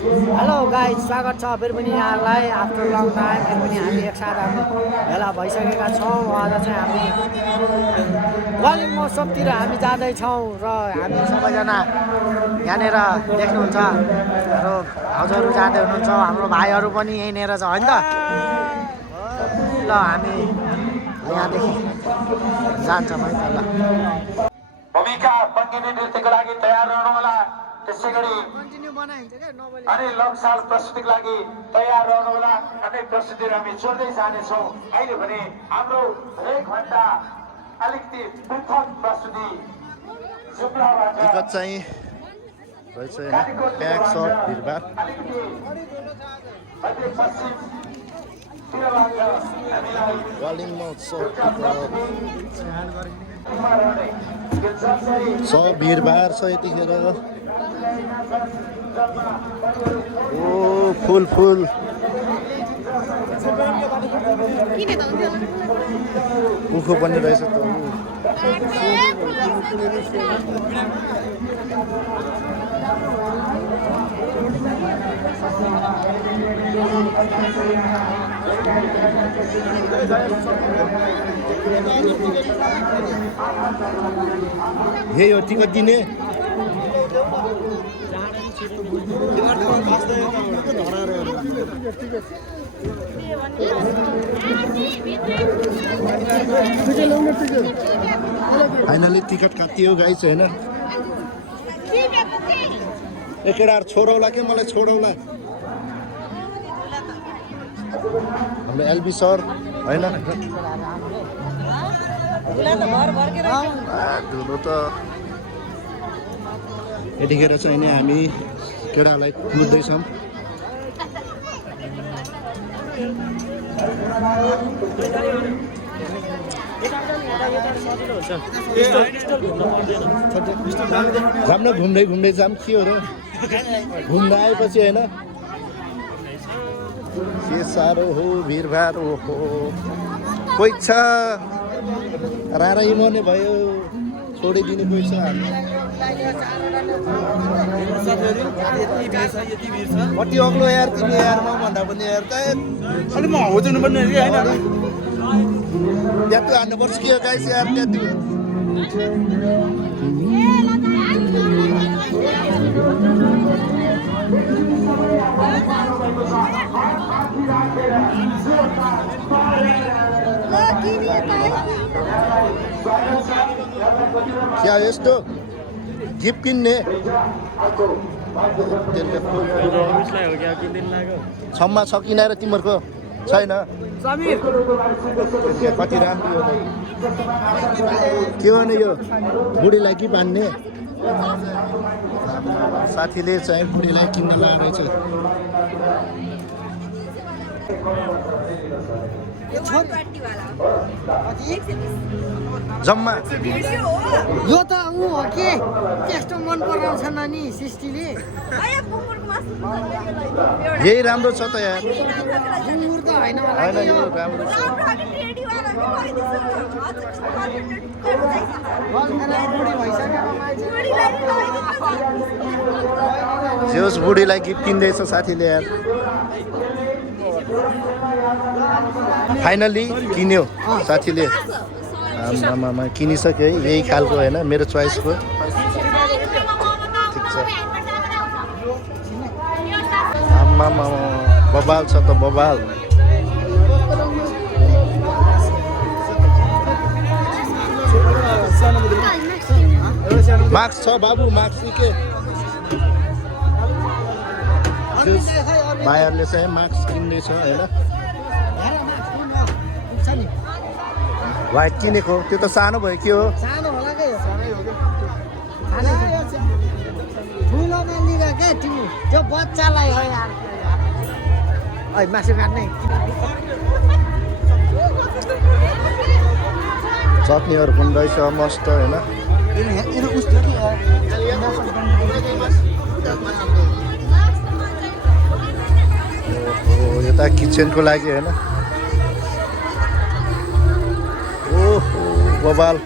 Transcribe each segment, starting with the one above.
Hello guys, स्वागत छ फेरि पनि यहाँलाई आफ्टर लङ टाइम फेरि पनि हामी एकसाथ हामी भेला भइसकेका छौँ। आज चाहिँ हामी वालिङ महोत्सवतिर हामी जाँदैछौँ र हामी सबैजना यहाँनिर देख्नुहुन्छ हाम्रो भाउजूहरू जाँदै हुनुहुन्छ, हाम्रो भाइहरू पनि यहीँनिर छ होइन त। ल हामी यहाँदेखि जान्छौँ है त। ल भूमिका बङ्गिनी नृत्यको लागि तयार रहनु होला। त्यसै गरी कन्टिन्यू बनाइन्छ क्या नोबेल अनि लङसाल प्रस्तुतिको लागि तयार रहनु होला। अनेक प्रस्तुतिहरू हामी जोड्दै जानेछौँ। अहिले भने हाम्रो हरेकभन्दा अलिकति पृथक प्रस्तुति टिकट चाहिँ रहेछ ब्याक सर्ट भिडभाड वालिङ महोत्सव सब भिडभाड छ यतिखेर। ओ फुल फुल उखु पनि रहेछ त। यही हो टिकट दिने। फाइनली टिकट काटियो गाइस होइन। ए केटाहरू छोडौला के मलाई छोडौला। हाम्रो एलबी सर होइन धुलो त यतिखेर चाहिँ नि हामी केटाहरूलाई कुद्दैछौँ। जाम न घुम्दै घुम्दै जाम के हो र घुम्न आएपछि होइन के साह्रो हो भिडभाड। ओहो कोही छ रारा इमर्ने भयो छोडिदिनु कोही छ। कति अग्लो यार तिमी यार म भन्दा पनि यार त अलिक म हाउजाउनु पर्ने कि होइन ट्याटु हान्नुपर्छ के हो गाइस यार ट्याटु। क्या यस्तो गिफ्ट किन्ने क्षमा छ किनाएर तिमीहरूको छैन। कति राम्रो हो के भने यो बुढीलाई कि बान्ने। साथीले चाहिँ बुढीलाई किन्न लगाएको रहेछ। जम्मा यो त ऊ हो के त्यस्तो मन पराउँछ नानी सृष्टिले। यही राम्रो छ त यार। गुङ्गुर त होइन होला होइन यो राम्रो छ। बुढी भइसकेको मान्छे जे होस् बुढीलाई गिफ्ट किन्दैछ साथीले यार। फाइनली किन्यो साथीले। आमामा किनिसक्यो है यही खालको होइन मेरो चोइसको। ठिक छ। आमामा बबाल छ त बबाल। मार्क्स छ बाबु मार्क्स के भाइहरूले चाहिँ मार्क्स किन्दैछ होइन। व्हाइट किनेको त्यो त सानो भयो के हो। सानो होला के ठुलो नानीलाई के तिमी त्यो बच्चालाई हो यार। है मासु काट्ने चटनीहरू पनि रहेछ मस्त होइन। यो त किचनको लागि होइन। ओहो बबाल।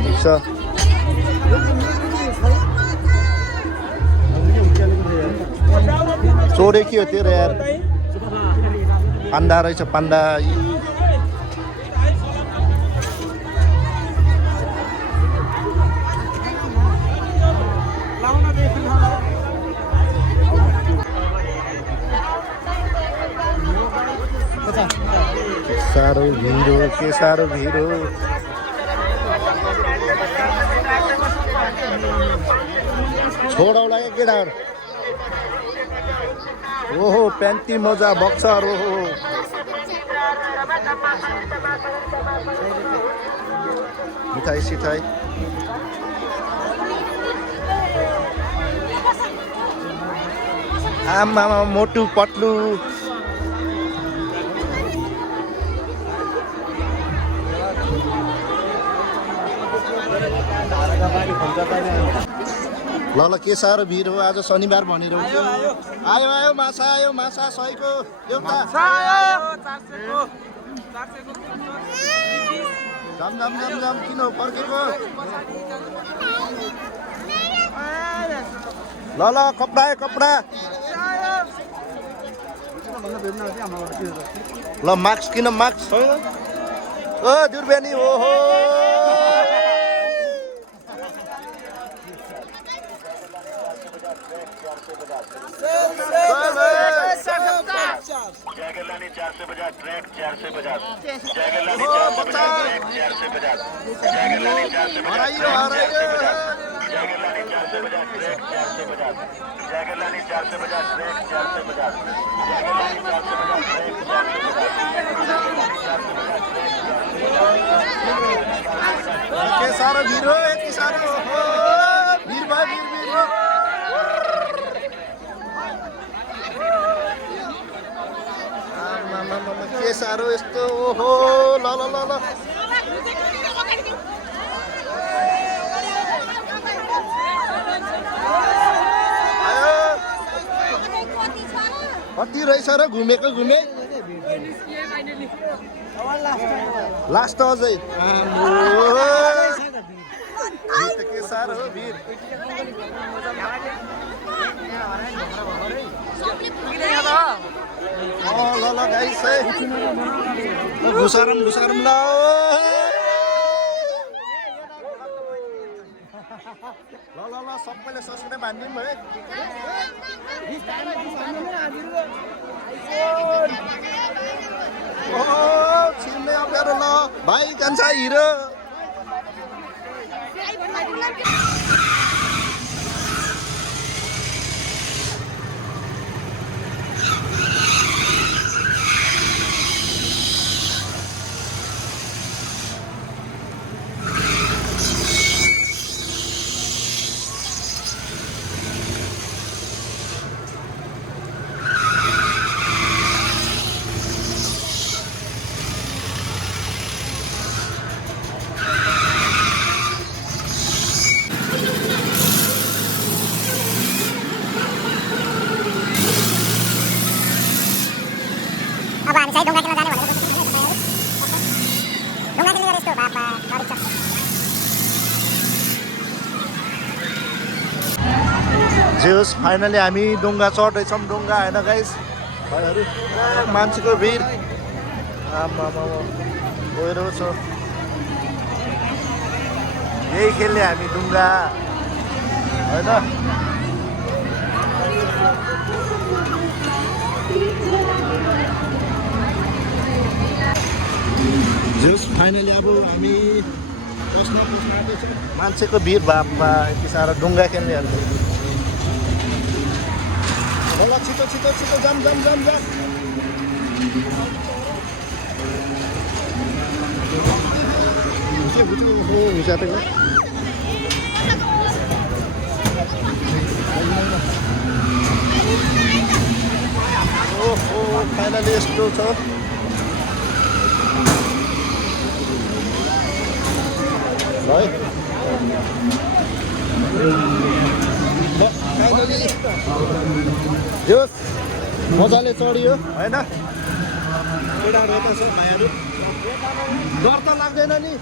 ठिक छ चोरे के हो तेरो यार पान्डा रहेछ पान्डा के साह्रो भिड हो छोडौला क्या केटाहरू ओहो प्यान्टी मोजा बक्सर ओहो मिठाई सिठाई आमामा मोटु पत्लु ल ल के साह्रो भिड हो आज शनिबार भनेर आयो आयो माछा सयको एउटा जाम जाम जाम जाम किन हो पर्खेको ल ल कपडा आयो कपडा ल मास्क किन मास्क ओ दुर्बेनी ओहो जयगलानी 450 track 450 जयगलानी 450 track 450 जयगलानी 450 जयगलानी 450 track 450 जयगलानी 450 track 450 जयगलानी 450 track 450 के साह्रो भिड हो यति साह्रो भिड भयो भिड के साह्रो यस्तो ओहो ल ल ल ल कति रहेछ र घुमेको घुमे लास्ट अझै के साह्रो हो भिड ल ल गाइस है घुसारम ल ल ल सबैले सस्किने भनिदिउँ है छिर्ने अप्ठ्यारो ल भाइ कान्छा हिरो अब हामी चाहिँ ढुङ्गा खेल्न जाने भनेको ढुङ्गा खेल्ने यस्तो बाबा डरिन्छ जेहोस् फाइनली हामी डुङ्गा चढ्दैछौँ डुङ्गा होइन गाइस भाइहरू मान्छेको भिड आमा गएर छ यही खेल्ने हामी डुङ्गा होइन जेहोस् फाइनली अब हामी बस्न आँटेछौँ मान्छेको भिड भापमा यति साह्रो डुङ्गा खेल्नेहरू ल छिटो छिटो छिटो जाम जाम जाम जाम के बुझ्नु हो हिसाबले ओहो फाइनली यस्तो छ है यो मजाले चढियो होइन केटाहरू यता छ भाइहरू डर त लाग्दैन नि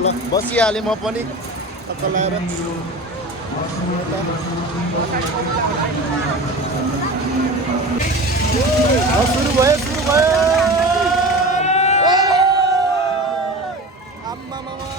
ल बसिहालेँ म पनि टक्क लगाएर सुरु भयो सुरु भयो आम्मामामा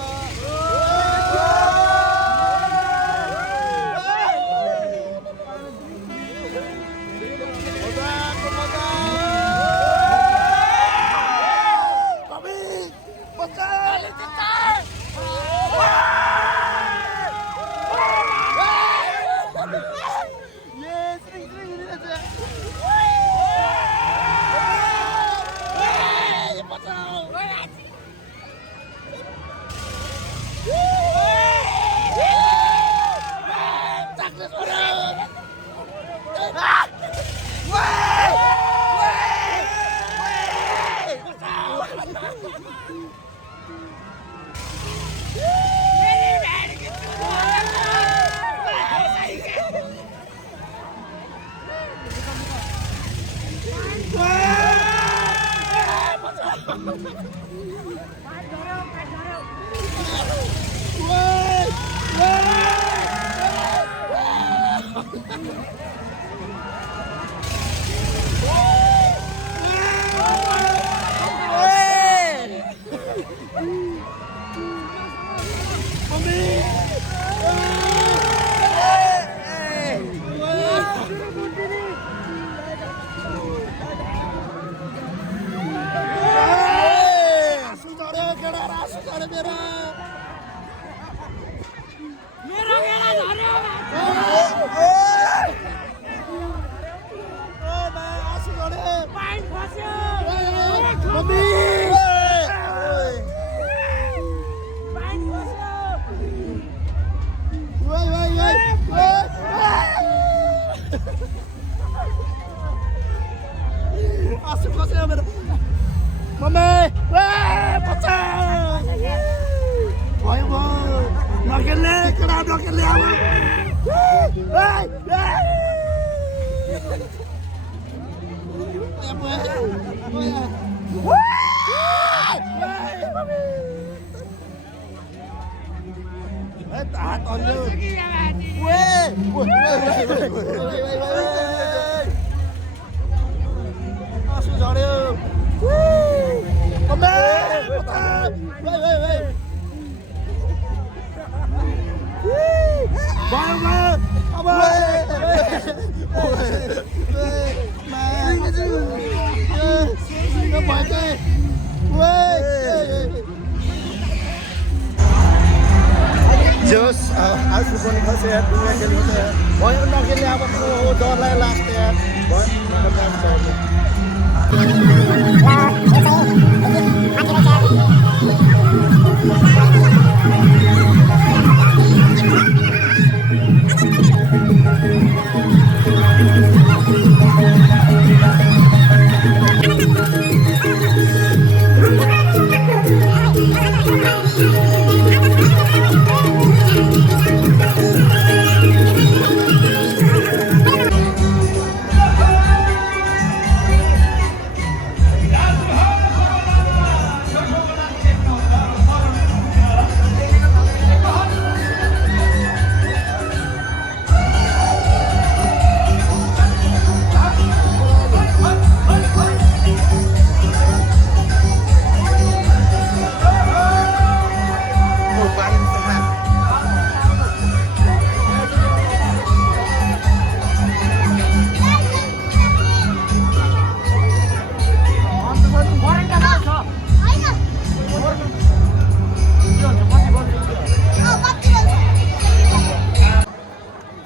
जोस आज पनि खसे यार दुनिया खेल्नु त यार भयो नखेल्ने अब हो डरलाई लास्ट यार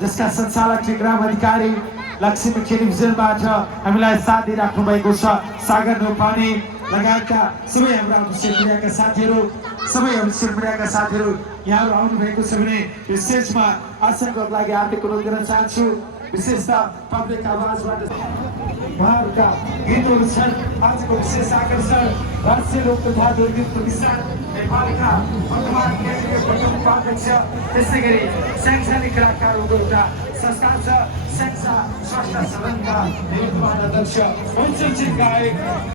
जसका सञ्चालक श्री ग्राम अधिकारी लक्ष्मी टेलिभिजनबाट हामीलाई साथ दिइराख्नु भएको छ सागर ढोपानी लगायतका सबै हाम्रा अफिसियल मिडियाका साथीहरू सबै अफिसियल मिडियाका साथीहरू यहाँहरू आउनु भएको छ भने यो स्टेजमा आसनको लागि हार्दिक अनुरोध गर्न चाहन्छु। विशेषतः पब्लिक आवाजबाट उहाँहरूका गीतहरू छन्। आजको विशेष आकर्षण राष्ट्रिय लोक तथा लोकगीत प्रतिष्ठान नेपालका वर्तमान केन्द्रीय प्रमुख उपाध्यक्ष त्यसै गरी शैक्षणिक कलाकारहरूको एउटा संस्था छ संस्था स्रष्टा सदनका नियुक्त अध्यक्ष गायक